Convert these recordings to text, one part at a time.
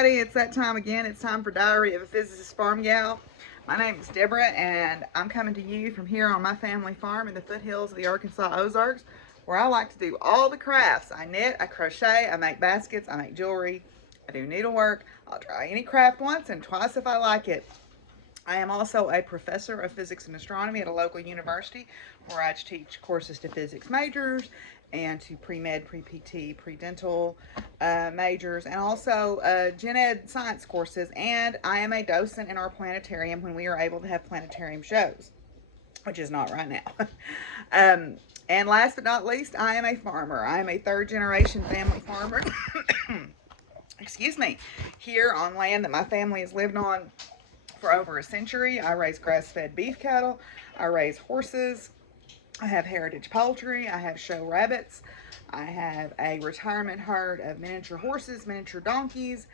everybody. It's that time again. It's time for Diary of a Physicist Farmgal. My name is Deborah, and I'm coming to you from here on my family farm in the foothills of the Arkansas Ozarks, where I like to do all the crafts. I knit, I crochet, I make baskets, I make jewelry, I do needlework. I'll try any craft once and twice if I like it. I am also a professor of physics and astronomy at a local university where I teach courses to physics majors and to pre-med, pre-PT, pre-dental majors, and also gen ed science courses. And I am a docent in our planetarium when we are able to have planetarium shows, which is not right now. And last but not least, I am a farmer. I am a third generation family farmer. Excuse me. Here on land that my family has lived on for over a century. I raise grass-fed beef cattle. I raise horses. I have heritage poultry. I have show rabbits. I have a retirement herd of miniature horses, miniature donkeys,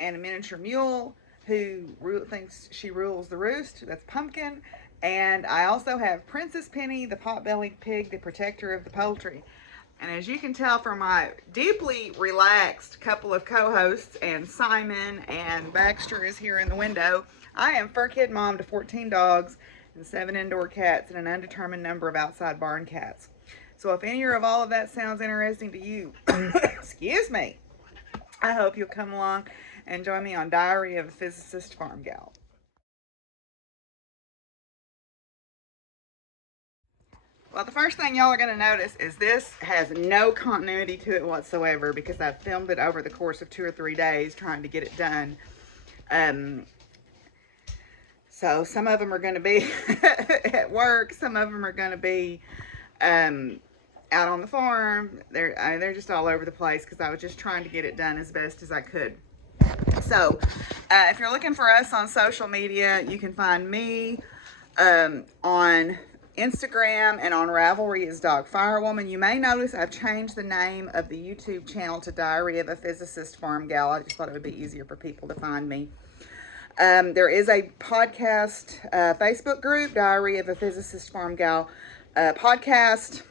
and a miniature mule who thinks she rules the roost. That's Pumpkin. And I also have Princess Penny, the pot-bellied pig, the protector of the poultry. And as you can tell from my deeply relaxed couple of co-hosts, and Simon and Baxter is here in the window, I am fur kid mom to 14 dogs and 7 indoor cats and an undetermined number of outside barn cats. So if any of all of that sounds interesting to you, excuse me, I hope you'll come along and join me on Diary of a Physicist Farmgal. Well, the first thing y'all are going to notice is this has no continuity to it whatsoever because I've filmed it over the course of 2 or 3 days trying to get it done. So some of them are going to be at work. Some of them are going to be out on the farm. They're just all over the place because I was just trying to get it done as best as I could. So if you're looking for us on social media, you can find me on Instagram and on Ravelry as Dog Firewoman. You may notice I've changed the name of the YouTube channel to Diary of a Physicist Farmgal. I just thought it would be easier for people to find me. There is a podcast Facebook group, Diary of a Physicist Farmgal podcast,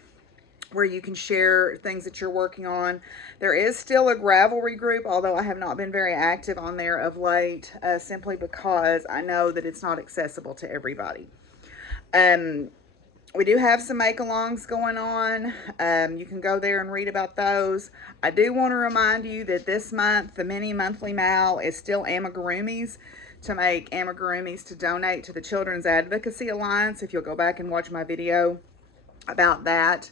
where you can share things that you're working on. There is still a Ravelry group, although I have not been very active on there of late, simply because I know that it's not accessible to everybody. We do have some make-alongs going on. You can go there and read about those. I do want to remind you that this month, the mini monthly mal is still amigurumis, to make amigurumis to donate to the Children's Advocacy Alliance. If you'll go back and watch my video about that.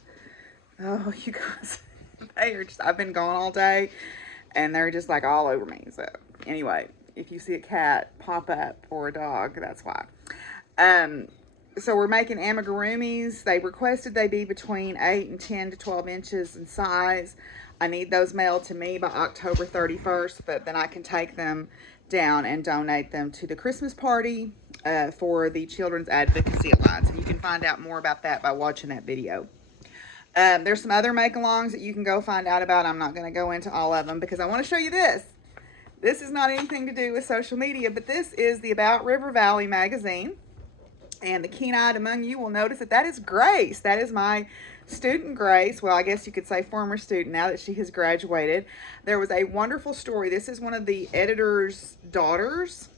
Oh, you guys, I've been gone all day, and they're just like all over me. So anyway, if you see a cat pop up or a dog, that's why. So we're making amigurumis. They requested they be between 8 and 10 to 12 inches in size. I need those mailed to me by October 31st, but then I can take them down and donate them to the Christmas party for the Children's Advocacy Alliance. And you can find out more about that by watching that video. There's some other make-alongs that you can go find out about. I'm not going to go into all of them because I want to show you this. This is not anything to do with social media, but this is the About River Valley magazine. And the keen-eyed among you will notice that that is Grace. That is my student Grace. Well, I guess you could say former student now that she has graduated. There was a wonderful story. This is one of the editor's daughters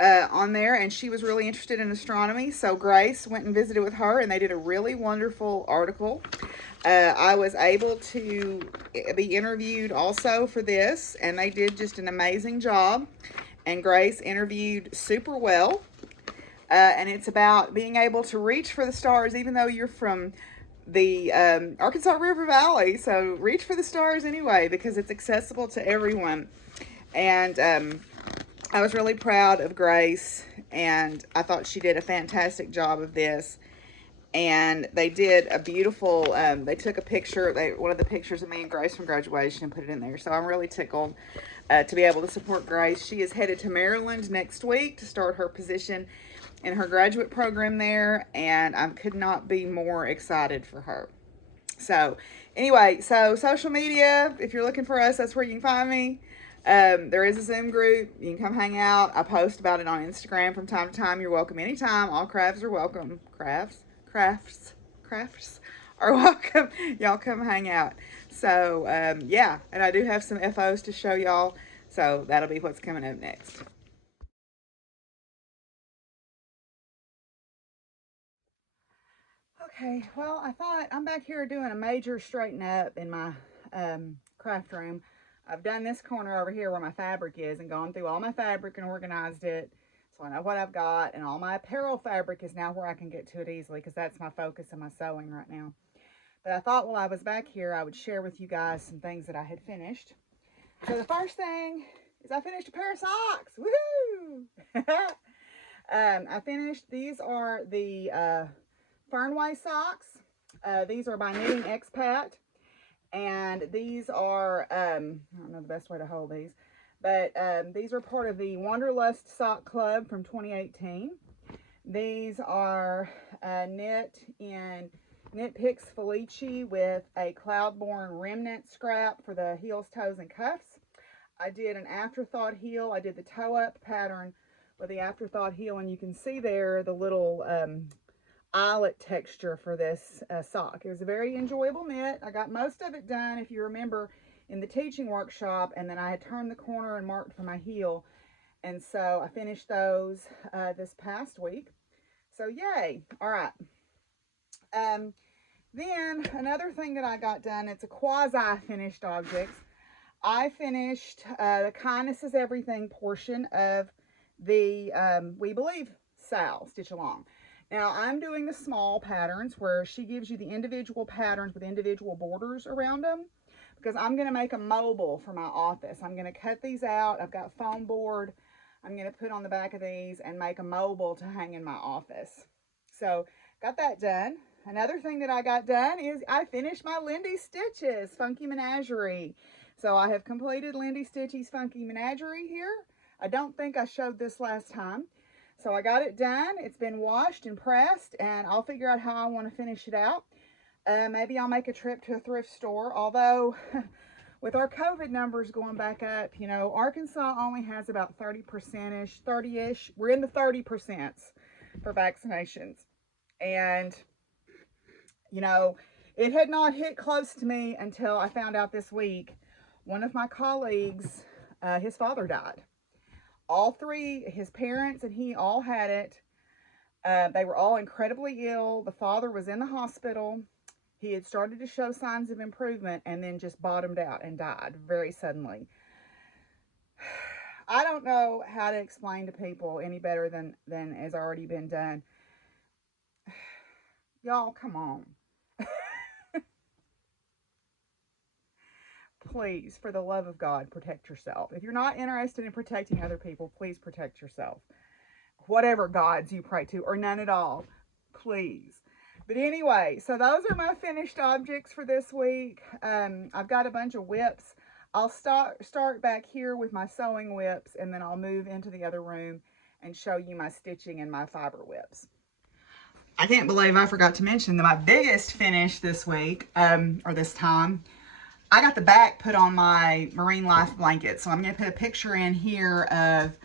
on there, and she was really interested in astronomy. So Grace went and visited with her, and they did a really wonderful article. I was able to be interviewed also for this, and they did just an amazing job. And Grace interviewed super well. And it's about being able to reach for the stars, even though you're from the Arkansas River Valley. So reach for the stars anyway, because it's accessible to everyone. And I was really proud of Grace, and I thought she did a fantastic job of this. And they did a beautiful, they took a picture, one of the pictures of me and Grace from graduation, and put it in there. So I'm really tickled to be able to support Grace. She is headed to Maryland next week to start her position in her graduate program there, and I could not be more excited for her. So anyway, so social media, if you're looking for us, that's where you can find me. There is a Zoom group. You can come hang out. I post about it on Instagram from time to time. You're welcome anytime. All crafts are welcome. Crafts are welcome. Y'all come hang out. So yeah, and I do have some FOs to show y'all So that'll be what's coming up next. Okay, well, I thought I'm back here doing a major straighten up in my craft room. I've done this corner over here where my fabric is and gone through all my fabric and organized it. So I know what I've got, and all my apparel fabric is now where I can get to it easily because that's my focus in my sewing right now. But I thought while I was back here, I would share with you guys some things that I had finished. So the first thing is I finished a pair of socks. Woohoo! I finished, these are the Fernway socks. These are by Knitting Expat. And these are, I don't know the best way to hold these, but these are part of the Wanderlust Sock Club from 2018. These are knit in Knit Picks Felici with a Cloudborn remnant scrap for the heels, toes, and cuffs. I did an afterthought heel. I did the toe up pattern with the afterthought heel, and you can see there the little eyelet texture for this sock. It was a very enjoyable knit. I got most of it done, if you remember, in the teaching workshop, and then I had turned the corner and marked for my heel, and so I finished those this past week. So yay! All right. Then another thing that I got done, it's a quasi-finished objects. I finished the Kindness is Everything portion of the We Believe Sal Stitch Along. Now, I'm doing the small patterns where she gives you the individual patterns with individual borders around them because I'm going to make a mobile for my office. I'm going to cut these out. I've got foam board I'm going to put on the back of these and make a mobile to hang in my office. So, got that done. Another thing that I got done is I finished my Lindy Stitches Funky Menagerie. So, I have completed Lindy Stitches Funky Menagerie here. I don't think I showed this last time. So I got it done. It's been washed and pressed, and I'll figure out how I want to finish it out. Maybe I'll make a trip to a thrift store, although with our COVID numbers going back up, you know, Arkansas only has about 30%-ish, 30-ish. We're in the 30% for vaccinations. And, you know, it had not hit close to me until I found out this week. One of my colleagues, his father died. All three, his parents and he, all had it. They were all incredibly ill. The father was in the hospital. He had started to show signs of improvement and then just bottomed out and died very suddenly. I don't know how to explain to people any better than has already been done. Y'all, come on. Please, for the love of God, protect yourself. If you're not interested in protecting other people, please protect yourself. Whatever gods you pray to, or none at all, please. But anyway, so those are my finished objects for this week. I've got a bunch of whips. I'll start back here with my sewing whips, and then I'll move into the other room and show you my stitching and my fiber whips. I can't believe I forgot to mention that my biggest finish this week, or this time, I got the back put on my Marine Life blanket. So I'm going to put a picture in here of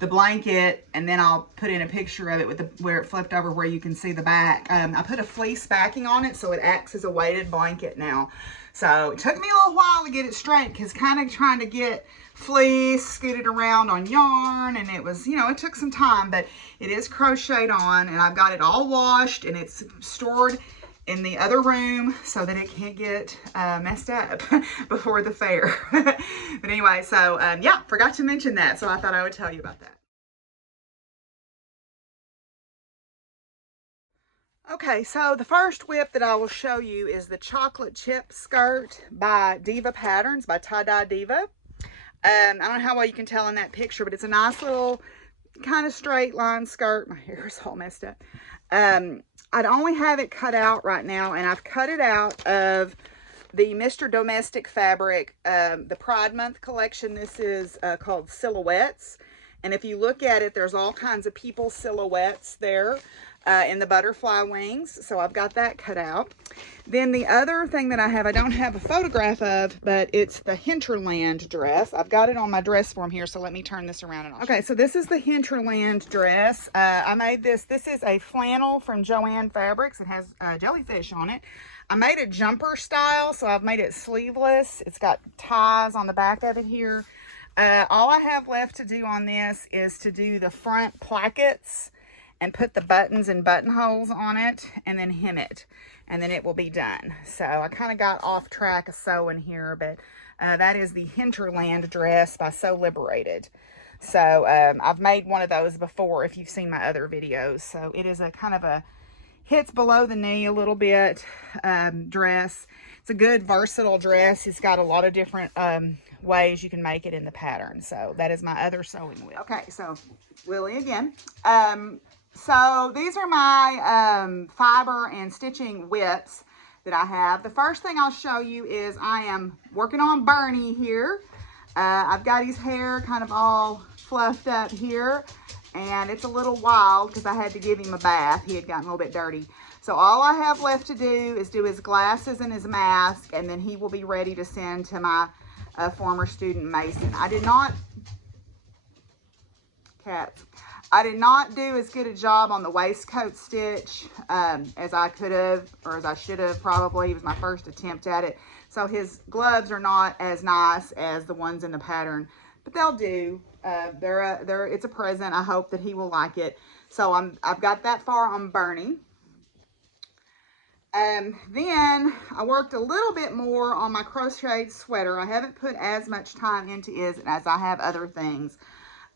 the blanket, and then I'll put in a picture of it with where it flipped over where you can see the back. I put a fleece backing on it so it acts as a weighted blanket now. So it took me a little while to get it straight because kind of trying to get fleece scooted around on yarn, and it was, you know, it took some time, but it is crocheted on, and I've got it all washed, and it's stored in the other room so that it can't get messed up before the fair. But anyway, so yeah, forgot to mention that, so I thought I would tell you about that. Okay, so the first whip that I will show you is the Chocolate Chip Skirt by Diva Patterns, by Tie Dye Diva. I don't know how well you can tell in that picture, but it's a nice little kind of straight line skirt. My hair is all messed up. I'd only have it cut out right now, and I've cut it out of the Mr. Domestic fabric, the Pride Month collection. This is called Silhouettes, and if you look at it, there's all kinds of people silhouettes there in the butterfly wings, so I've got that cut out. Then the other thing that I have, I don't have a photograph of, but it's the Hinterland dress. I've got it on my dress form here, so let me turn this around. Okay, so this is the Hinterland dress. I made this. This is a flannel from Joann Fabrics. It has jellyfish on it. I made a jumper style, so I've made it sleeveless. It's got ties on the back of it here. All I have left to do on this is to do the front plackets and put the buttons and buttonholes on it and then hem it. And then it will be done. So I kind of got off track of sewing here, but that is the Hinterland dress by Sew Liberated. So I've made one of those before if you've seen my other videos. So it is a kind of a hits below the knee a little bit dress. It's a good versatile dress. It's got a lot of different ways you can make it in the pattern. So that is my other sewing whip. Okay, so Lily again. So these are my fiber and stitching whips that I have. The first thing I'll show you is I am working on Bernie here. I've got his hair kind of all fluffed up here, and it's a little wild because I had to give him a bath. He had gotten a little bit dirty. So all I have left to do is do his glasses and his mask, and then he will be ready to send to my former student Mason. I did not do as good a job on the waistcoat stitch as I could have, or as I should have probably. It was my first attempt at it. So his gloves are not as nice as the ones in the pattern, but they'll do. It's a present. I hope that he will like it. So I've got that far on Bernie. Then I worked a little bit more on my crocheted sweater. I haven't put as much time into it as I have other things.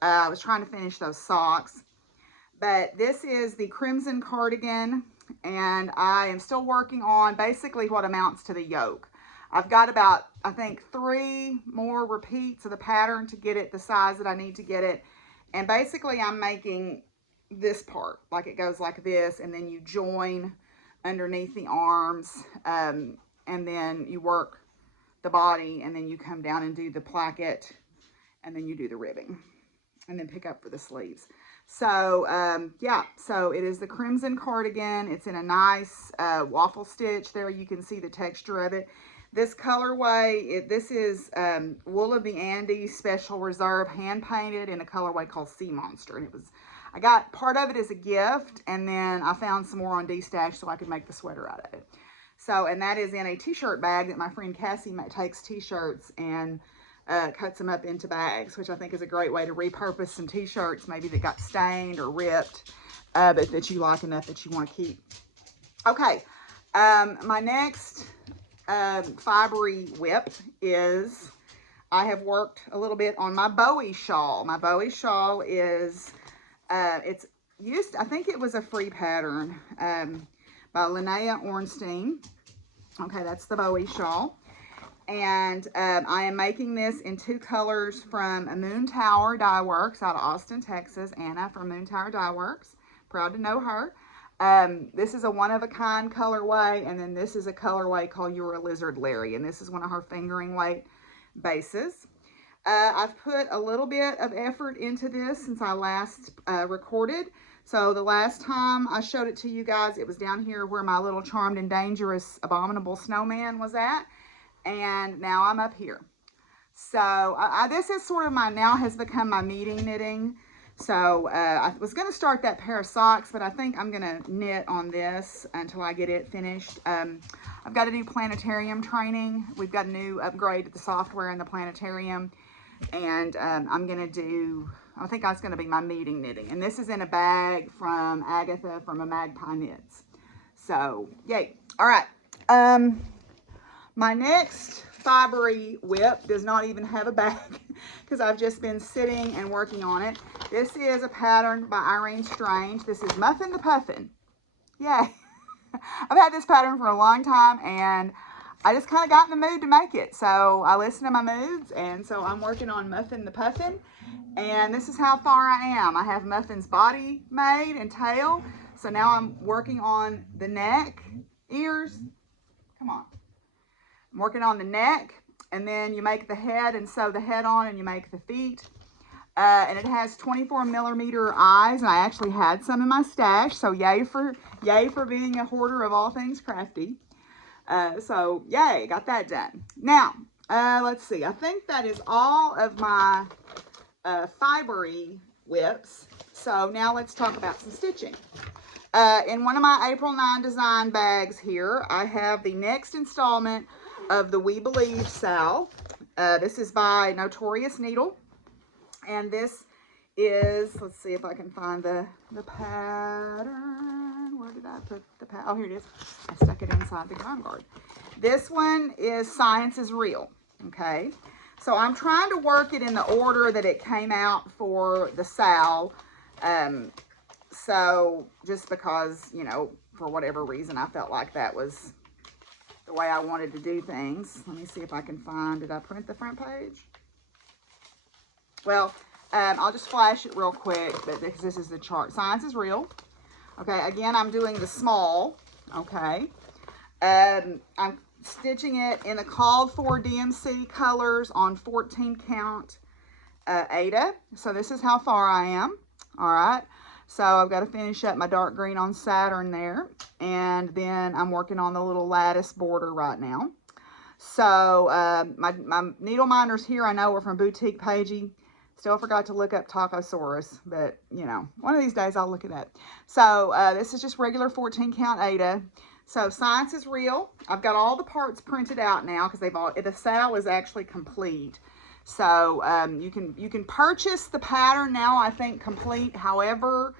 I was trying to finish those socks. But this is the crimson cardigan, and I am still working on basically what amounts to the yoke. I've got about, I think, 3 more repeats of the pattern to get it the size that I need to get it. And basically I'm making this part, like it goes like this, and then you join underneath the arms, and then you work the body, and then you come down and do the placket, and then you do the ribbing, and then pick up for the sleeves. So yeah, so it is the crimson cardigan. It's in a nice waffle stitch. There you can see the texture of it. This colorway, this is Wool of the Andes Special Reserve, hand painted in a colorway called Sea Monster. And I got part of it as a gift, and then I found some more on D-Stash so I could make the sweater out of it. So, and that is in a t-shirt bag that my friend Cassie takes t-shirts and cuts them up into bags, which I think is a great way to repurpose some t-shirts maybe that got stained or ripped, but that you like enough that you want to keep. Okay, my next fibery whip is, I have worked a little bit on my Bowie shawl. My Bowie shawl is, it's used, I think it was a free pattern by Linnea Ornstein. Okay, that's the Bowie shawl. And I am making this in 2 colors from Moon Tower Dye Works out of Austin, Texas. Anna from Moon Tower Dye Works. Proud to know her. This is a one-of-a-kind colorway, and then this is a colorway called You're a Lizard, Larry, and this is one of her fingering weight bases. I've put a little bit of effort into this since I last recorded. So the last time I showed it to you guys, it was down here where my little charmed and dangerous abominable snowman was at, and now I'm up here. So this is sort of now has become my meeting knitting. So I was going to start that pair of socks, but I think I'm going to knit on this until I get it finished. I've got a new planetarium training. We've got a new upgrade to the software in the planetarium. And I'm going to do, I think that's going to be my meeting knitting. And this is in a bag from Agatha from a Magpie Knits. So, yay. All right. My next fibery whip does not even have a bag because I've just been sitting and working on it. This is a pattern by Irene Strange. This is Muffin the Puffin. Yay. I've had this pattern for a long time, and I just kind of got in the mood to make it. So I listen to my moods, and so I'm working on Muffin the Puffin. And this is how far I am. I have Muffin's body made and tail. So now I'm working on the neck, ears. Come on. I'm working on the neck, and then you make the head and sew the head on, and you make the feet. And it has 24mm eyes, and I actually had some in my stash, so yay for being a hoarder of all things crafty. So yay, got that done. Now, let's see. I think that is all of my fibery whips. So now let's talk about some stitching. In one of my April 9 design bags here, I have the next installment of the We Believe salve. This is by Notorious Needle. And this is, let's see if I can find the pattern. Where did I put the pattern? Oh, here it is. I stuck it inside the gum guard. This one is Science is Real, okay? So I'm trying to work it in the order that it came out for the SAL. So just because, you know, for whatever reason, I felt like that was the way I wanted to do things. Let me see if I can find, did I print the front page? Well, I'll just flash it real quick, but because this is the chart. Science is Real. Okay, again, I'm doing the small, okay. I'm stitching it in the called for DMC colors on 14 count Aida. So this is how far I am, all right. So I've got to finish up my dark green on Saturn there. And then I'm working on the little lattice border right now. So my needle minders here I know are from Boutique Pagey. Still forgot to look up Tacosaurus, but you know, one of these days I'll look it up. So this is just regular 14 count Aida. So Science is Real. I've got all the parts printed out now because the SAL is actually complete. So you can purchase the pattern now, I think, complete. However,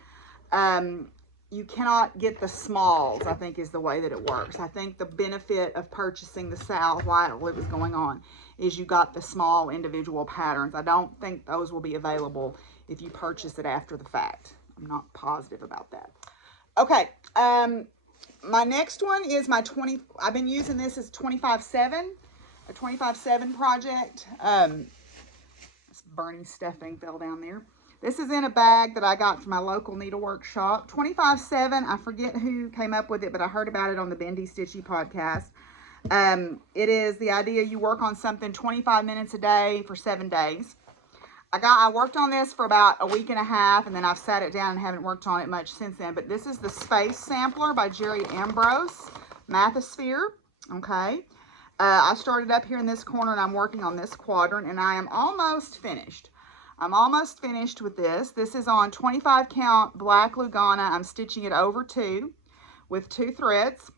you cannot get the smalls, I think is the way that it works. I think the benefit of purchasing the SAL while it was going on is you got the small individual patterns. I don't think those will be available if you purchase it after the fact. I'm not positive about that. Okay, my next one is my I've been using this as 25/7, a 25/7 project. This burning stuffing fell down there. This is in a bag that I got from my local needlework shop. 25/7, I forget who came up with it, but I heard about it on the Bendy Stitchy podcast. It is the idea you work on something 25 minutes a day for 7 days. I worked on this for about a week and a half, and then I've sat it down and haven't worked on it much since then. But this is the Space Sampler by Jerry Ambrose, Mathosphere, okay? I started up here in this corner, and I'm working on this quadrant, and I am almost finished. I'm almost finished with this. This is on 25 count black Lugana. I'm stitching it over 2 with 2 threads.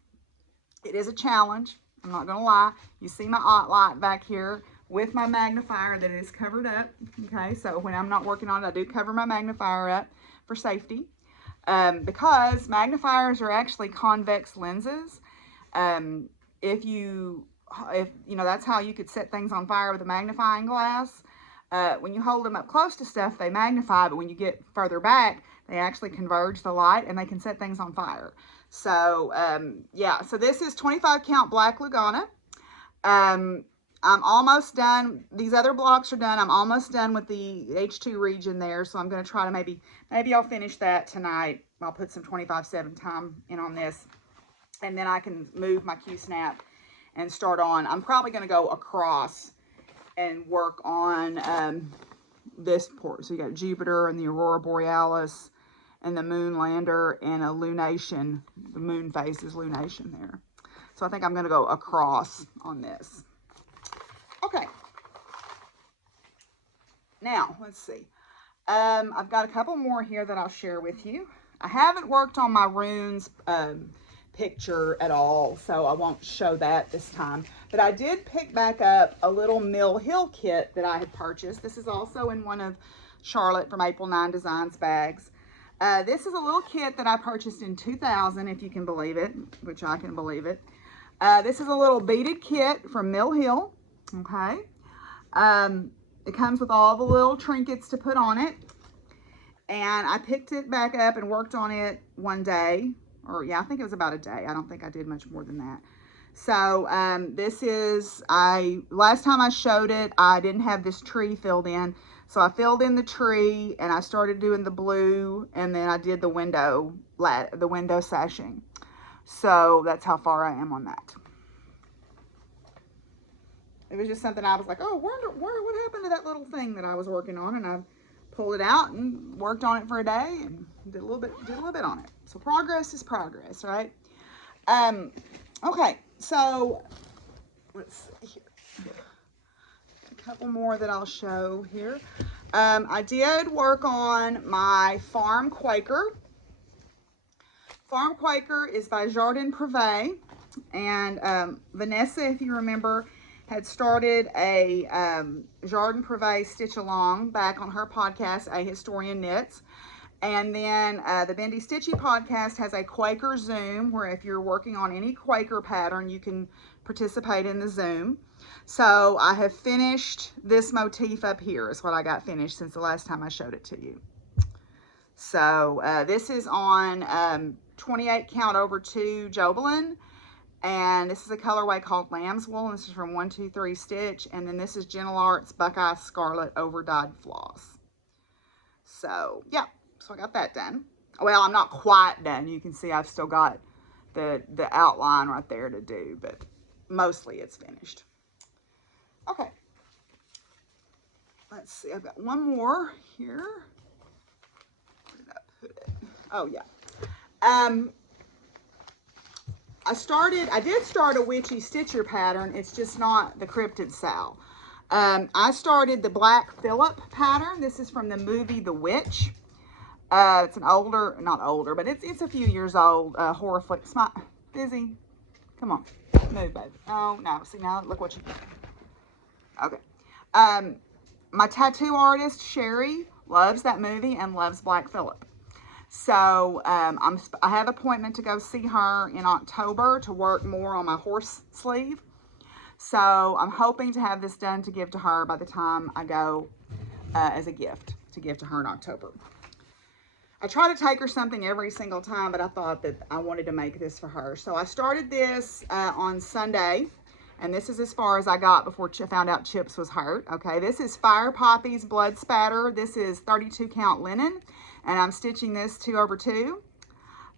It is a challenge. I'm not going to lie. You see my light back here with my magnifier that is covered up. Okay, so when I'm not working on it, I do cover my magnifier up for safety. Because magnifiers are actually convex lenses. If you know, that's how you could set things on fire with a magnifying glass. When you hold them up close to stuff, they magnify, but when you get further back, they actually converge the light and they can set things on fire. So, yeah, so this is 25 count black Lugana. I'm almost done. These other blocks are done. I'm almost done with the H2 region there. So I'm going to try to maybe I'll finish that tonight. I'll put some 25/7 time in on this. And then I can move my Q-snap and start on. I'm probably going to go across and work on this port. So you got Jupiter and the Aurora Borealis and the moon lander and a lunation. The moon faces lunation there. So I think I'm going to go across on this. Okay. Now, let's see. I've got a couple more here that I'll share with you. I haven't worked on my runes picture at all, so I won't show that this time. But I did pick back up a little Mill Hill kit that I had purchased. This is also in one of Charlotte from April 9 Designs bags. This is a little kit that I purchased in 2000, if you can believe it, which I can believe it. This is a little beaded kit from Mill Hill, okay? It comes with all the little trinkets to put on it. And I picked it back up and worked on it one day. Or yeah, I think it was about a day. I don't think I did much more than that. So this is, last time I showed it, I didn't have this tree filled in. So I filled in the tree and I started doing the blue and then I did the window sashing. So that's how far I am on that. It was just something I was like, oh, what happened to that little thing that I was working on? And I pulled it out and worked on it for a day and did a little bit on it. So progress is progress, right? Okay, so let's see here. A couple more that I'll show here. I did work on my Farm Quaker. Farm Quaker is by Jardin Privé. And Vanessa, if you remember, had started a Jardin Privé Stitch Along back on her podcast, A Historian Knits. And then the Bendy Stitchy podcast has a Quaker Zoom, where if you're working on any Quaker pattern, you can participate in the Zoom. So I have finished this motif up here, is what I got finished since the last time I showed it to you. So this is on 28 count over 2 Jobelin. And this is a colorway called Lamb's Wool. And this is from 123 Stitch. And then this is Gentle Arts Buckeye Scarlet over dyed floss. So yeah. So I got that done. Well, I'm not quite done. You can see I've still got the outline right there to do, but mostly it's finished. Okay. Let's see. I've got one more here. Where did I put it? Oh, yeah. I did start a Witchy Stitcher pattern. It's just not the Cryptid Sal. I started the Black Phillip pattern. This is from the movie The Witch. It's an older, not older, but it's a few years old horror flick. Smile, Busy. Come on, move, baby. Oh no, see now, look what you did. Okay. My tattoo artist Sherry loves that movie and loves Black Phillip. So I have an appointment to go see her in October to work more on my horse sleeve. So I'm hoping to have this done to give to her by the time I go as a gift to give to her in October. I try to take her something every single time, but I thought that I wanted to make this for her. So I started this on Sunday, and this is as far as I got before I found out Chips was hurt. Okay, this is Fire Poppy's Blood Spatter. This is 32 count linen, and I'm stitching this 2 over 2.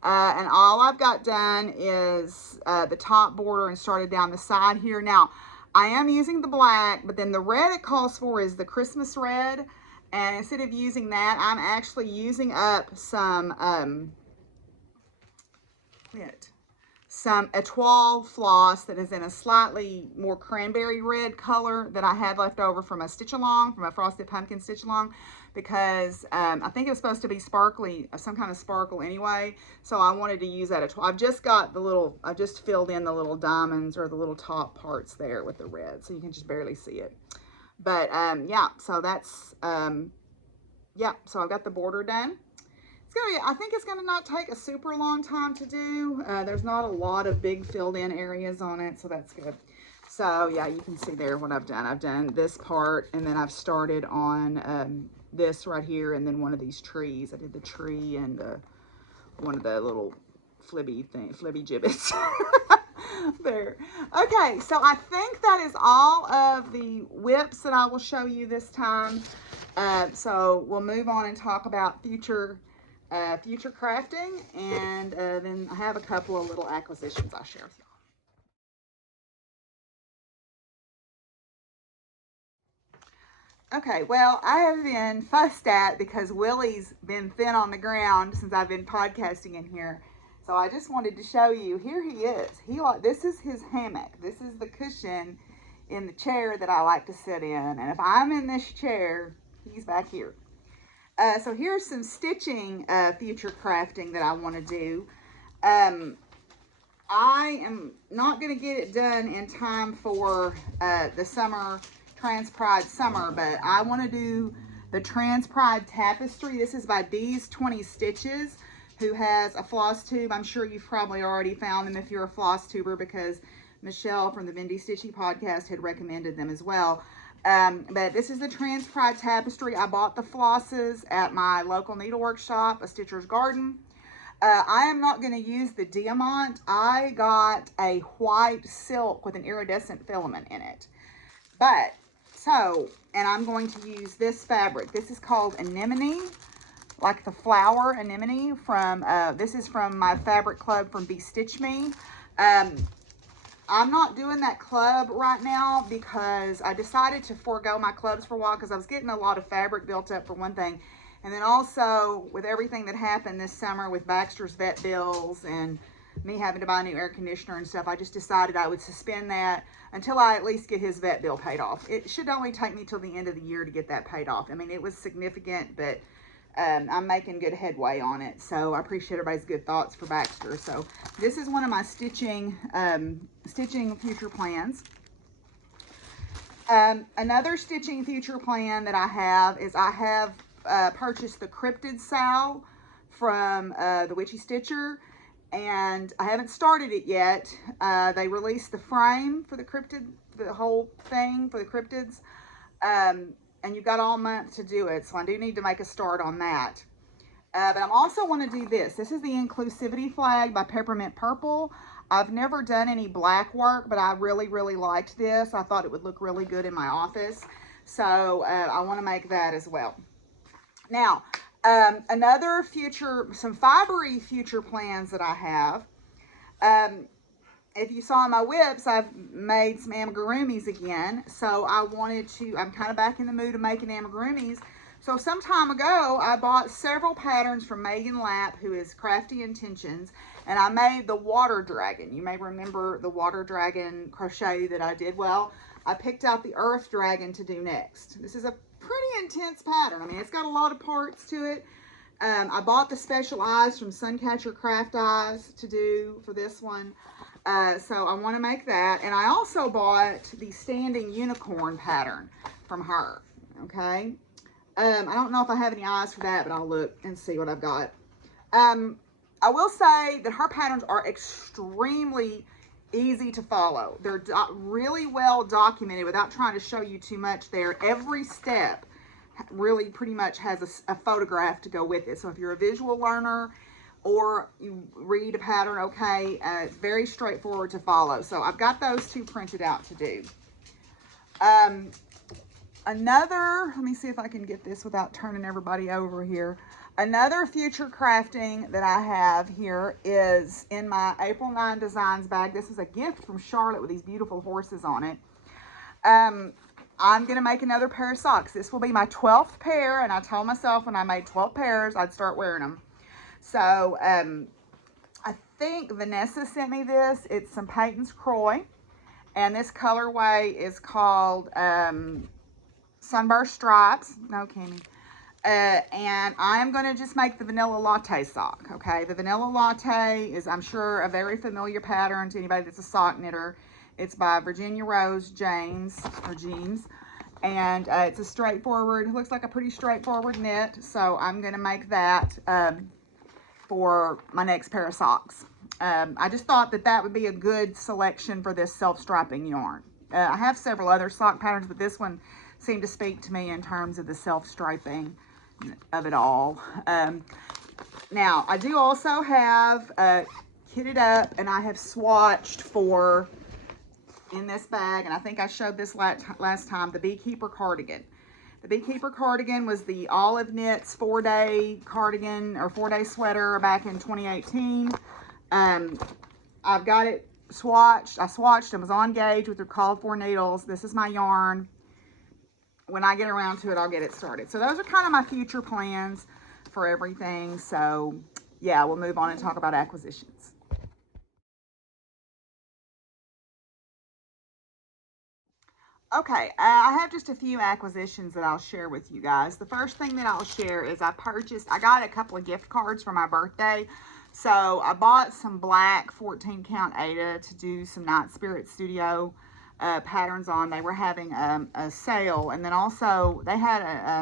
And all I've got done is the top border and started down the side here. Now, I am using the black, but then the red it calls for is the Christmas red. And instead of using that, I'm actually using up some Etoile floss that is in a slightly more cranberry red color that I had left over from a stitch along, from a Frosted Pumpkin stitch along, because I think it was supposed to be sparkly, some kind of sparkle anyway. So I wanted to use that Etoile. I've just got I just filled in the little diamonds or the little top parts there with the red, so you can just barely see it. But yeah, so that's yeah, so I've got the border done. It's gonna be, I think it's gonna not take a super long time to do. There's not a lot of big filled in areas on it, so that's good. So yeah, you can see there what I've done. I've done this part, and then I've started on this right here, and then one of these trees. I did the tree and one of the little flibby gibbets. There. Okay, so I think that is all of the whips that I will show you this time. So we'll move on and talk about future crafting, and then I have a couple of little acquisitions I'll share with y'all. Okay, well, I have been fussed at because Willie's been thin on the ground since I've been podcasting in here. So I just wanted to show you, here he is. This is his hammock. This is the cushion in the chair that I like to sit in. And if I'm in this chair, he's back here. So here's some stitching future crafting that I want to do. I am not going to get it done in time for the summer, Trans Pride summer, but I want to do the Trans Pride tapestry. This is by D's 20 Stitches, who has a floss tube. I'm sure you've probably already found them if you're a floss tuber, because Michelle from the Bendy Stitchy podcast had recommended them as well. But this is the Trans Pride tapestry. I bought the flosses at my local needlework shop, A Stitcher's Garden. I am not going to use the diamond. I got a white silk with an iridescent filament in it. But, and I'm going to use this fabric. This is called Anemone, like the flower anemone from, this is from my fabric club from Be Stitch Me. I'm not doing that club right now because I decided to forego my clubs for a while because I was getting a lot of fabric built up for one thing. And then also with everything that happened this summer with Baxter's vet bills and me having to buy a new air conditioner and stuff, I just decided I would suspend that until I at least get his vet bill paid off. It should only take me till the end of the year to get that paid off. I mean, it was significant, but I'm making good headway on it. So I appreciate everybody's good thoughts for Baxter. So this is one of my stitching future plans. Another stitching future plan that I have is I have purchased the Cryptid Sow from the Witchy Stitcher, and I haven't started it yet. They released the frame for the cryptid, the whole thing for the cryptids, and you've got all month to do it, so I do need to make a start on that. But I also want to do this. This is the Inclusivity Flag by Peppermint Purple. I've never done any black work, but I really, really liked this. I thought it would look really good in my office. So I want to make that as well. Now, another future, some fibery future plans that I have. If you saw in my whips, I've made some amigurumis again. So I wanted to, I'm kind of back in the mood of making amigurumis. So some time ago, I bought several patterns from Megan Lapp, who is Crafty Intentions, and I made the water dragon. You may remember the water dragon crochet that I did. Well, I picked out the earth dragon to do next. This is a pretty intense pattern. I mean, it's got a lot of parts to it. I bought the special eyes from Suncatcher Craft Eyes to do for this one. So I want to make that. And I also bought the standing unicorn pattern from her. Okay. I don't know if I have any eyes for that, but I'll look and see what I've got. I will say that her patterns are extremely easy to follow. They're really well documented without trying to show you too much there. Every step really pretty much has a photograph to go with it. So if you're a visual learner or you read a pattern, okay, it's very straightforward to follow. So I've got those two printed out to do. Let me see if I can get this without turning everybody over here. Another future crafting that I have here is in my April 9 Designs bag. This is a gift from Charlotte with these beautiful horses on it. I'm going to make another pair of socks. This will be my 12th pair, and I told myself when I made 12 pairs, I'd start wearing them. So I think Vanessa sent me this. It's some Peyton's Croy, and this colorway is called Sunburst Stripes. No, Kimmy. And I'm going to just make the vanilla latte sock. Okay, the vanilla latte is, I'm sure, a very familiar pattern to anybody that's a sock knitter. It's by Virginia Rose James, and it's a straightforward, looks like a pretty straightforward knit. So I'm going to make that for my next pair of socks. I just thought that that would be a good selection for this self-striping yarn. I have several other sock patterns, but this one seemed to speak to me in terms of the self-striping of it all. Now, I do also have kitted up, and I have swatched for, in this bag, and I think I showed this last time, the Beekeeper cardigan. The Beekeeper cardigan was the Olive Knits 4-day cardigan or 4-day sweater back in 2018. I've got it swatched. I swatched and was on gauge with the called for needles. This is my yarn. When I get around to it, I'll get it started. So those are kind of my future plans for everything. So yeah, we'll move on and talk about acquisitions. Okay, I have just a few acquisitions that I'll share with you guys. The first thing that I'll share is I got a couple of gift cards for my birthday. So I bought some black 14 count Aida to do some Night Spirit Studio patterns on. They were having a sale, and then also they had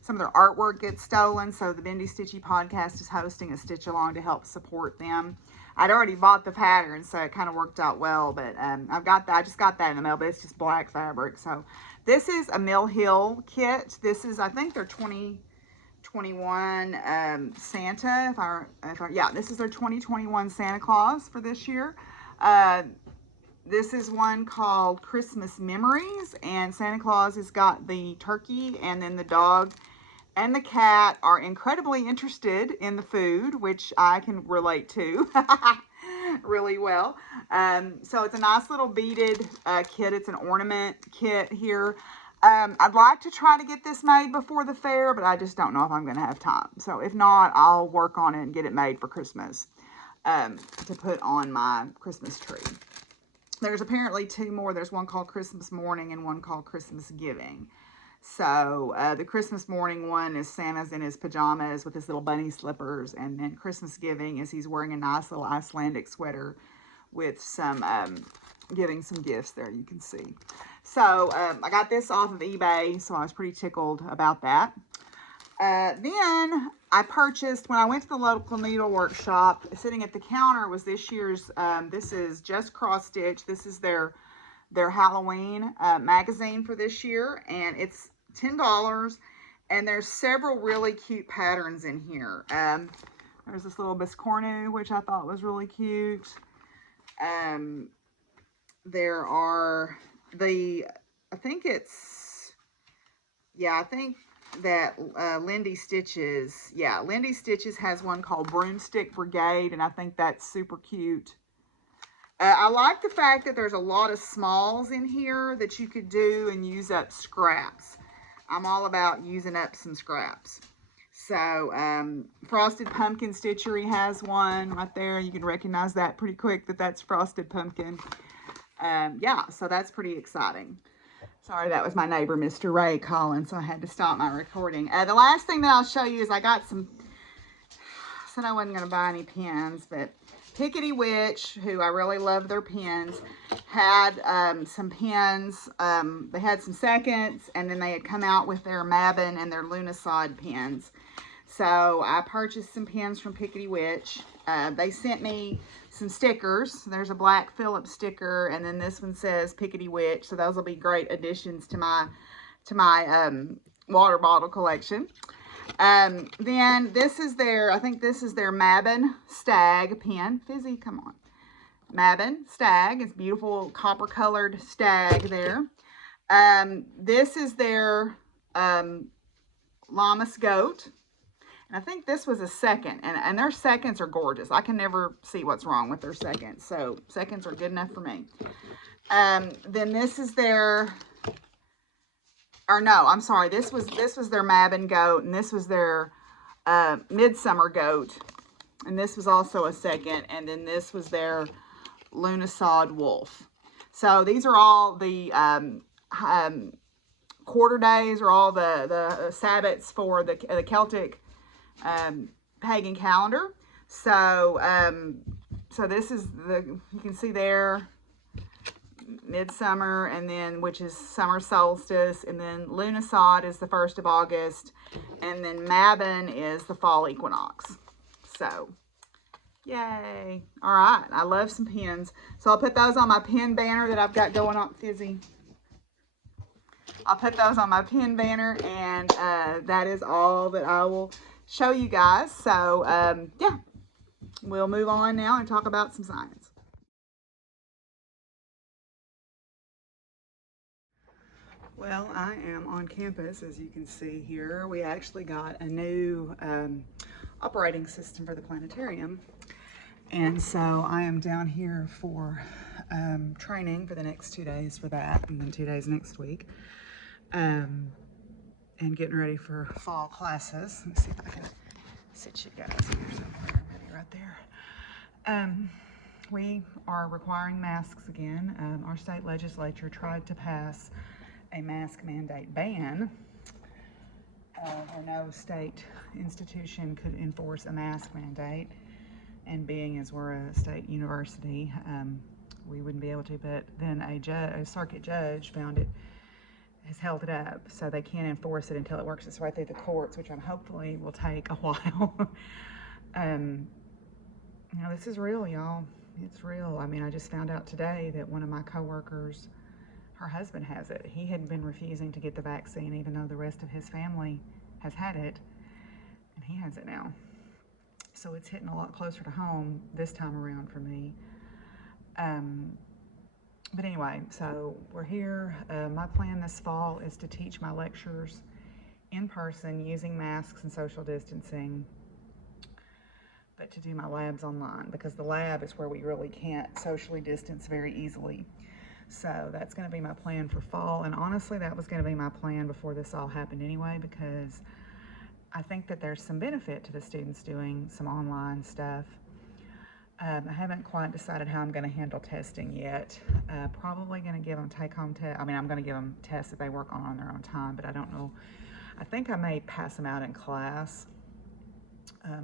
some of their artwork get stolen, so the Bendy Stitchy podcast is hosting a stitch along to help support them. I'd already bought the pattern, so it kind of worked out well, but I just got that in the mail, but it's just black fabric. So this is a Mill Hill kit. This is, I think, their 2021 Santa. Yeah, this is their 2021 Santa Claus for this year. This is one called Christmas Memories, and Santa Claus has got the turkey, and then the dog and the cat are incredibly interested in the food, which I can relate to really well. So it's a nice little beaded kit. It's an ornament kit here. I'd like to try to get this made before the fair, but I just don't know if I'm going to have time. So if not, I'll work on it and get it made for Christmas to put on my Christmas tree. There's apparently two more. There's one called Christmas Morning and one called Christmas Giving. So the Christmas Morning one is Santa's in his pajamas with his little bunny slippers, and then Christmas Giving is he's wearing a nice little Icelandic sweater with some giving some gifts there, you can see. So I got this off of eBay, so I was pretty tickled about that. Then I purchased, when I went to the local needle workshop, sitting at the counter was this year's, this is Just Cross Stitch. This is their Halloween magazine for this year, and it's $10, and there's several really cute patterns in here. There's this little biscornu, which I thought was really cute. There are I think that Lindy Stitches, Lindy Stitches has one called Broomstick Brigade, and I think that's super cute. I like the fact that there's a lot of smalls in here that you could do and use up scraps. I'm all about using up some scraps. So Frosted Pumpkin Stitchery has one right there. You can recognize that pretty quick, that's Frosted Pumpkin. Yeah, so that's pretty exciting. Sorry, that was my neighbor, Mr. Ray, calling, so I had to stop my recording. The last thing that I'll show you is I got some, said I wasn't going to buy any pens, but Pickety Witch, who I really love their pens, had some pens. They had some seconds, and then they had come out with their Mabin and their Lunasod pens. So I purchased some pens from Pickety Witch. They sent me some stickers. There's a black Phillips sticker, and then this one says Pickety Witch. So those will be great additions to my water bottle collection. Then this is I think this is their Mabin Stag pen. Fizzy, come on. Mabin Stag. It's beautiful copper colored stag there. This is their Llamas Goat. And I think this was a second, and their seconds are gorgeous. I can never see what's wrong with their seconds, so seconds are good enough for me. Then this is their, or no, I'm sorry, this was their Mabin Goat, and this was their Midsummer Goat, and this was also a second, and then this was their Lunasod Wolf. So these are all the quarter days, or all the Sabbats for the Celtic pagan calendar. So so this is you can see there Midsummer, and then which is summer solstice, and then Lunasod is the 1st of August, and then Mabin is the fall equinox. So yay. All right, I love some pens, so I'll put those on my pen banner that I've got going on. Fizzy, I'll put those on my pen banner, and that is all that I will show you guys. So yeah, we'll move on now and talk about some science. Well, I am on campus, as you can see here. We actually got a new operating system for the planetarium, and so I am down here for training for the next 2 days for that, and then 2 days next week, and getting ready for fall classes. Let me see if I can sit you guys here somewhere, maybe right there. We are requiring masks again. Our state legislature tried to pass a mask mandate ban, where no state institution could enforce a mask mandate, and being as we're a state university, we wouldn't be able to, but then a circuit judge found it, has held it up, so they can't enforce it until it works its way through the courts, which I'm hopefully will take a while. You know, this is real, y'all. It's real. I mean, I just found out today that one of my coworkers, her husband has it. He had been refusing to get the vaccine, even though the rest of his family has had it, and he has it now. So it's hitting a lot closer to home this time around for me. But anyway, so we're here. My plan this fall is to teach my lectures in person using masks and social distancing, but to do my labs online, because the lab is where we really can't socially distance very easily. So that's going to be my plan for fall, and honestly, that was going to be my plan before this all happened anyway, because I think that there's some benefit to the students doing some online stuff. I haven't quite decided how I'm going to handle testing yet. Probably going to give them take-home tests. I mean, I'm going to give them tests that they work on their own time, but I don't know. I think I may pass them out in class,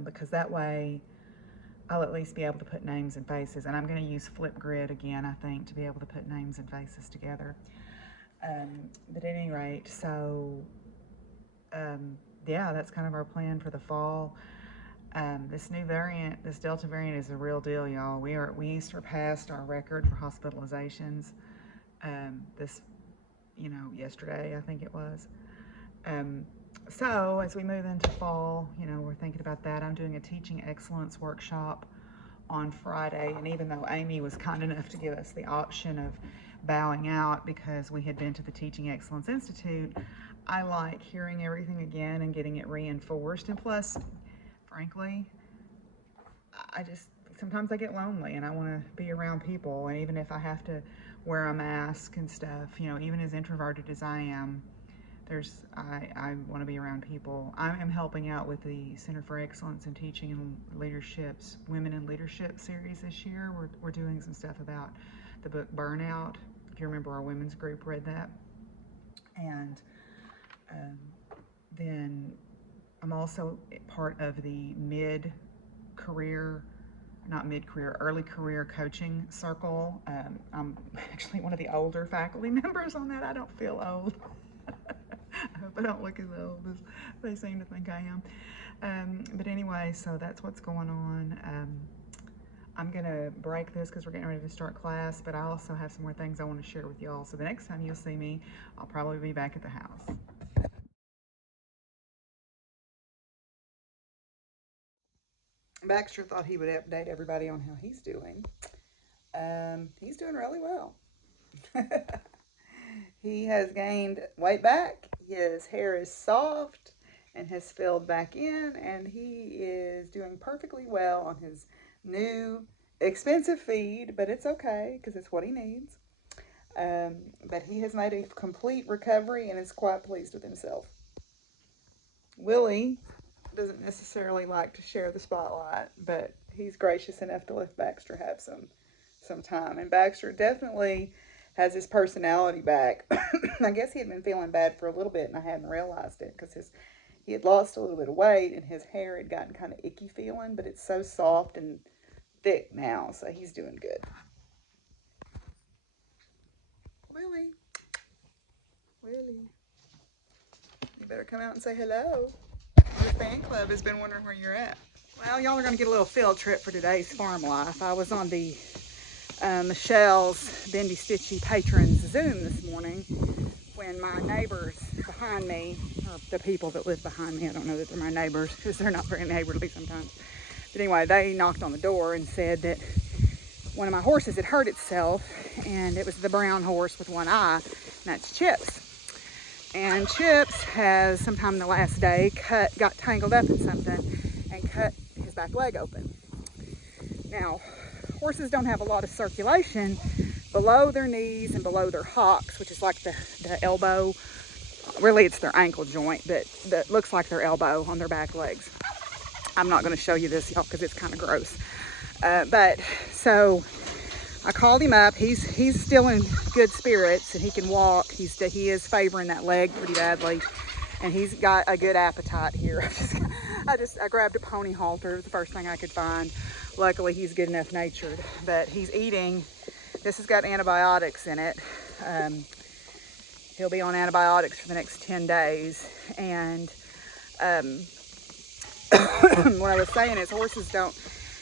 because that way I'll at least be able to put names and faces. And I'm going to use Flipgrid again, I think, to be able to put names and faces together. But at any rate, so yeah, that's kind of our plan for the fall. This new variant, this Delta variant, is a real deal, y'all. We surpassed our record for hospitalizations. This, yesterday, I think it was. So as we move into fall, we're thinking about that. I'm doing a teaching excellence workshop on Friday, and even though Amy was kind enough to give us the option of bowing out because we had been to the Teaching Excellence Institute, I like hearing everything again and getting it reinforced. And plus, frankly, sometimes I get lonely and I want to be around people. And even if I have to wear a mask and stuff, even as introverted as I am, I want to be around people. I am helping out with the Center for Excellence in Teaching and Leadership's Women in Leadership series this year. We're doing some stuff about the book Burnout. If you remember, our women's group read that. And then I'm also part of the early career coaching circle. I'm actually one of the older faculty members on that. I don't feel old. I hope I don't look as old as they seem to think I am. But anyway, so that's what's going on. I'm going to break this because we're getting ready to start class, but I also have some more things I want to share with y'all. So the next time you'll see me, I'll probably be back at the house. Baxter thought he would update everybody on how he's doing. He's doing really well. He has gained weight back. His hair is soft and has filled back in, and he is doing perfectly well on his new expensive feed, but it's okay because it's what he needs. But he has made a complete recovery and is quite pleased with himself. Willie doesn't necessarily like to share the spotlight, but he's gracious enough to let Baxter have some time. And Baxter definitely has his personality back. I guess he had been feeling bad for a little bit, and I hadn't realized it because he had lost a little bit of weight, and his hair had gotten kind of icky feeling, but it's so soft and thick now, so he's doing good. Willie, you better come out and say hello. The fan club has been wondering where you're at. Well, y'all are going to get a little field trip for today's farm life. I was on the Michelle's Bendy Stitchy Patrons Zoom this morning when my neighbors behind me, or the people that live behind me, I don't know that they're my neighbors because they're not very neighborly sometimes. But anyway, they knocked on the door and said that one of my horses had hurt itself, and it was the brown horse with one eye, and that's Chips. And Chips has, sometime in the last day, got tangled up in something and cut his back leg open. Now, horses don't have a lot of circulation below their knees and below their hocks, which is like the elbow. Really, it's their ankle joint, but that looks like their elbow on their back legs. I'm not going to show you this, y'all, because it's kind of gross. But so I called him up. He's still in good spirits and he can walk. He is favoring that leg pretty badly, and he's got a good appetite here. I grabbed a pony halter. It was the first thing I could find. Luckily, he's good enough natured, but he's eating. This has got antibiotics in it. He'll be on antibiotics for the next 10 days. And what I was saying is horses don't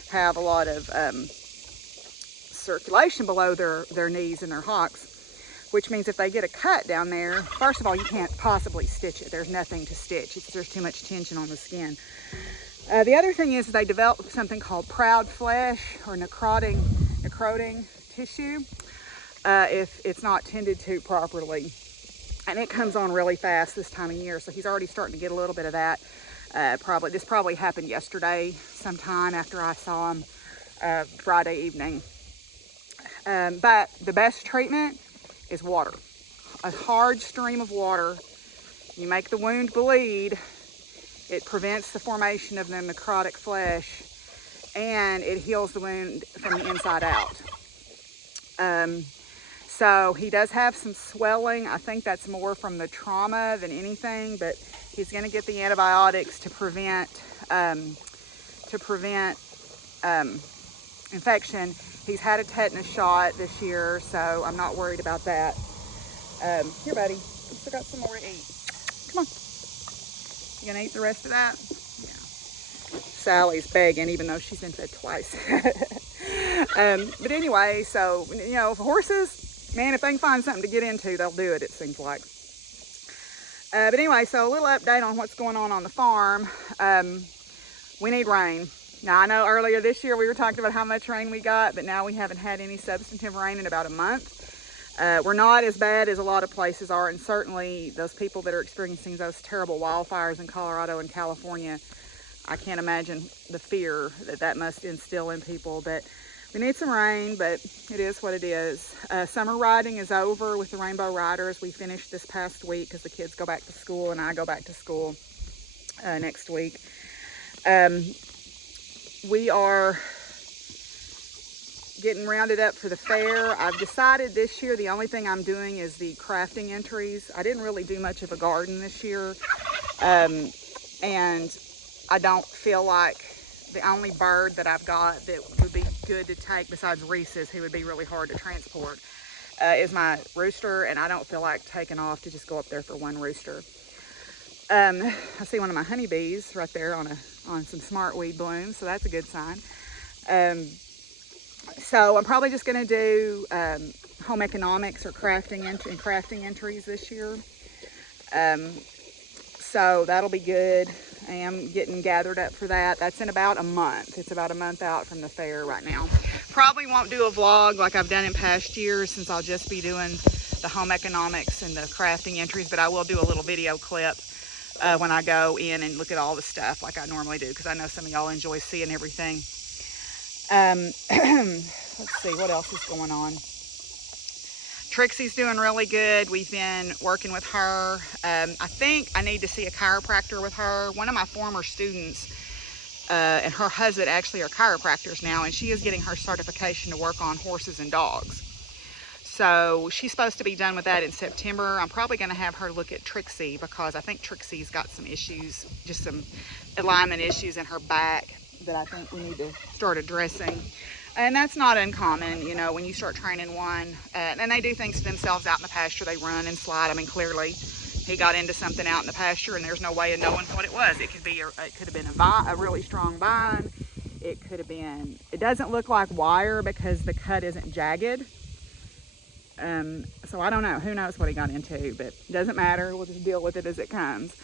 have a lot of circulation below their knees and their hocks, which means if they get a cut down there, first of all, you can't possibly stitch it. There's nothing to stitch. There's too much tension on the skin. The other thing is they developed something called proud flesh or necroting tissue if it's not tended to properly. And it comes on really fast this time of year, so he's already starting to get a little bit of that. This probably happened yesterday sometime after I saw him Friday evening. But the best treatment is water. A hard stream of water. You make the wound bleed. It prevents the formation of the necrotic flesh, and it heals the wound from the inside out. So he does have some swelling. I think that's more from the trauma than anything, but he's going to get the antibiotics to prevent infection. He's had a tetanus shot this year, so I'm not worried about that. Here, buddy, you still got some more to eat. Come on. You gonna eat the rest of that? Yeah. Sally's begging, even though she's been fed twice. But anyway, so, you know, horses, man, if they can find something to get into, they'll do it, it seems like. But anyway, so a little update on what's going on the farm. We need rain. Now, I know earlier this year we were talking about how much rain we got, but now we haven't had any substantive rain in about a month. We're not as bad as a lot of places are, and certainly those people that are experiencing those terrible wildfires in Colorado and California, I can't imagine the fear that that must instill in people. But we need some rain, but it is what it is. Summer riding is over with the Rainbow Riders. We finished this past week because the kids go back to school and I go back to school next week. We are getting rounded up for the fair. I've decided this year the only thing I'm doing is the crafting entries. I didn't really do much of a garden this year. And I don't feel like the only bird that I've got that would be good to take besides Reese's, who would be really hard to transport, is my rooster. And I don't feel like taking off to just go up there for one rooster. I see one of my honeybees right there on some smartweed blooms, so that's a good sign. So I'm probably just going to do home economics or crafting entries this year. So that'll be good. I am getting gathered up for that. That's in about a month. It's about a month out from the fair right now. Probably won't do a vlog like I've done in past years, since I'll just be doing the home economics and the crafting entries, but I will do a little video clip when I go in and look at all the stuff like I normally do, because I know some of y'all enjoy seeing everything. Let's see what else is going on. Trixie's doing really good. We've been working with her. I think I need to see a chiropractor with her. One of my former students and her husband actually are chiropractors now, and she is getting her certification to work on horses and dogs. So she's supposed to be done with that in September. I'm probably going to have her look at Trixie, because I think Trixie's got some issues, just some alignment issues in her back that I think we need to start addressing. And that's not uncommon, you know, when you start training one. And they do things to themselves out in the pasture. They run and slide. I mean, clearly he got into something out in the pasture, and there's no way of knowing what it was. It could have been a really strong vine. It could have been, it doesn't look like wire because the cut isn't jagged. So I don't know. Who knows what he got into, but it doesn't matter. We'll just deal with it as it comes.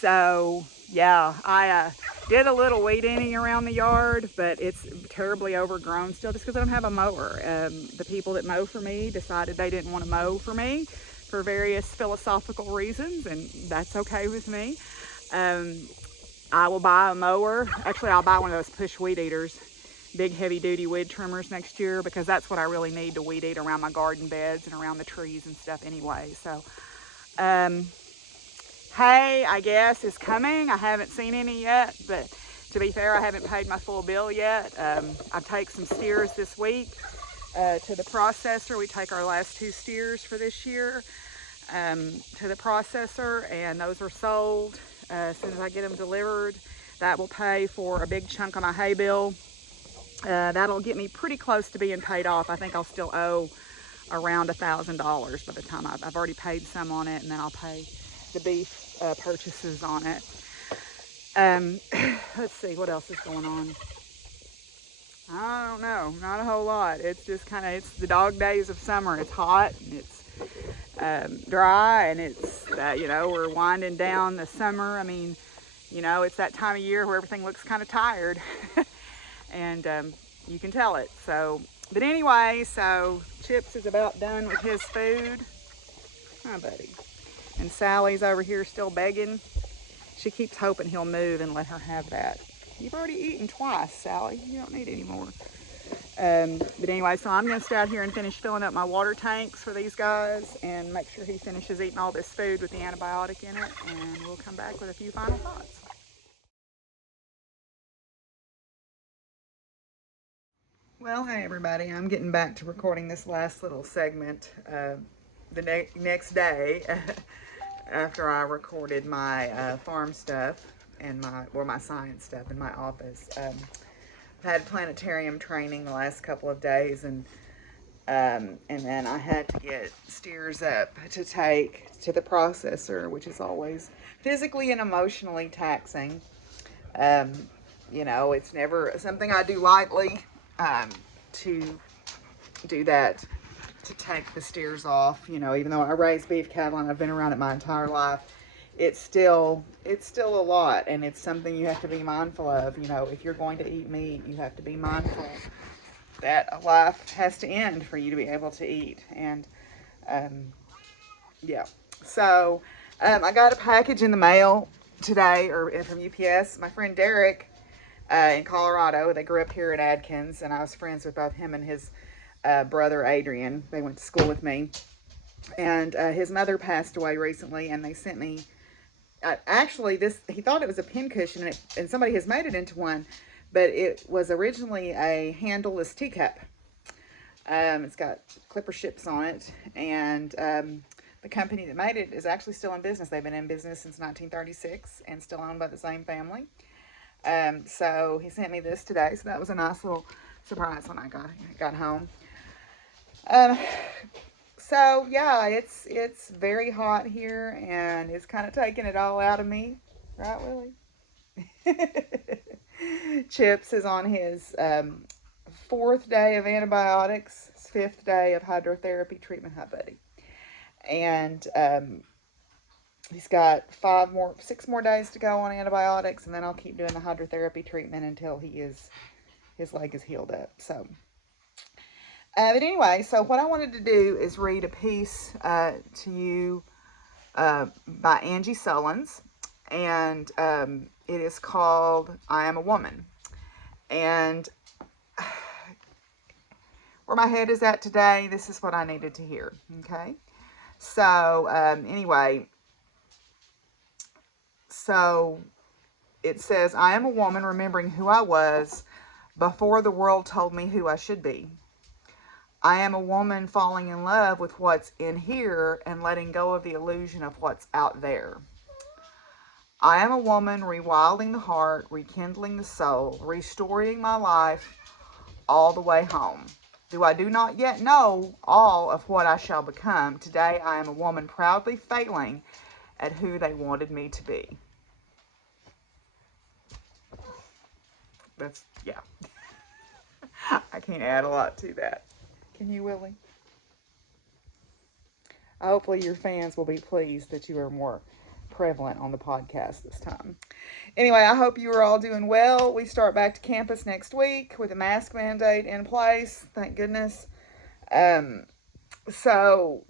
So yeah, I did a little weed eating around the yard, but it's terribly overgrown still, just because I don't have a mower. The people that mow for me decided they didn't want to mow for me for various philosophical reasons, and that's okay with me. I will buy a mower. Actually, I'll buy one of those push weed eaters, big heavy duty weed trimmers next year, because that's what I really need to weed eat around my garden beds and around the trees and stuff anyway. So hay, I guess, is coming. I haven't seen any yet, but to be fair, I haven't paid my full bill yet. I take some steers this week to the processor. We take our last 2 steers for this year to the processor, and those are sold. As soon as I get them delivered, that will pay for a big chunk of my hay bill. That'll get me pretty close to being paid off. I think I'll still owe around $1,000 by the time I've already paid some on it, and then I'll pay the beef purchases on it. Let's see what else is going on. I don't know, not a whole lot. It's just kind of, it's the dog days of summer. It's hot and it's dry, and it's you know, we're winding down the summer. I mean, you know, it's that time of year where everything looks kind of tired. And you can tell it. So, but anyway, so Chips is about done with his food. Hi, buddy. And Sally's over here still begging. She keeps hoping he'll move and let her have that. You've already eaten twice, Sally. You don't need any more. But anyway, so I'm going to stay out here and finish filling up my water tanks for these guys and make sure he finishes eating all this food with the antibiotic in it, and we'll come back with a few final thoughts. Well, hey everybody, I'm getting back to recording this last little segment the next day after I recorded my farm stuff. in my science stuff in my office. I've had planetarium training the last couple of days, and then I had to get steers up to take to the processor, which is always physically and emotionally taxing. Um, it's never something I do lightly, to do that, to take the steers off. Even though I raise beef cattle and I've been around it my entire life, it's still a lot, and it's something you have to be mindful of. If you're going to eat meat, you have to be mindful that a life has to end for you to be able to eat. And yeah, so I got a package in the mail today, or from UPS. My friend Derek, in Colorado, they grew up here at Adkins, and I was friends with both him and his brother Adrian. They went to school with me, and his mother passed away recently, and they sent me actually this. He thought it was a pincushion, and somebody has made it into one, but it was originally a handleless teacup. It's got clipper ships on it, and the company that made it is actually still in business. They've been in business since 1936 and still owned by the same family. So he sent me this today, so that was a nice little surprise when I got home. So yeah, it's very hot here, and it's kind of taking it all out of me, right, Willie? Chips is on his 4th day of antibiotics, 5th day of hydrotherapy treatment. Hi, buddy. And he's got 6 more days to go on antibiotics, and then I'll keep doing the hydrotherapy treatment until his leg is healed up. So, but anyway, so what I wanted to do is read a piece to you by Angie Sullins, and it is called "I Am a Woman." And where my head is at today, this is what I needed to hear. Okay, so anyway. So it says, I am a woman remembering who I was before the world told me who I should be. I am a woman falling in love with what's in here and letting go of the illusion of what's out there. I am a woman rewilding the heart, rekindling the soul, restoring my life all the way home. Though I do not yet know all of what I shall become, today I am a woman proudly failing at who they wanted me to be. That's, yeah. I can't add a lot to that. Can you, Willie? Hopefully your fans will be pleased that you are more prevalent on the podcast this time. Anyway, I hope you are all doing well. We start back to campus next week with a mask mandate in place. Thank goodness. So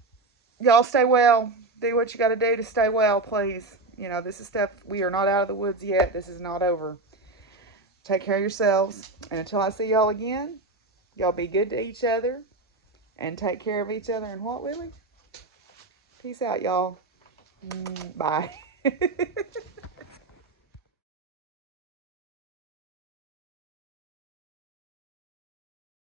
y'all stay well. Do what you got to do to stay well, please. This is stuff, we are not out of the woods yet. This is not over. Take care of yourselves. And until I see y'all again, y'all be good to each other and take care of each other. And what, Willie? Peace out, y'all. Bye.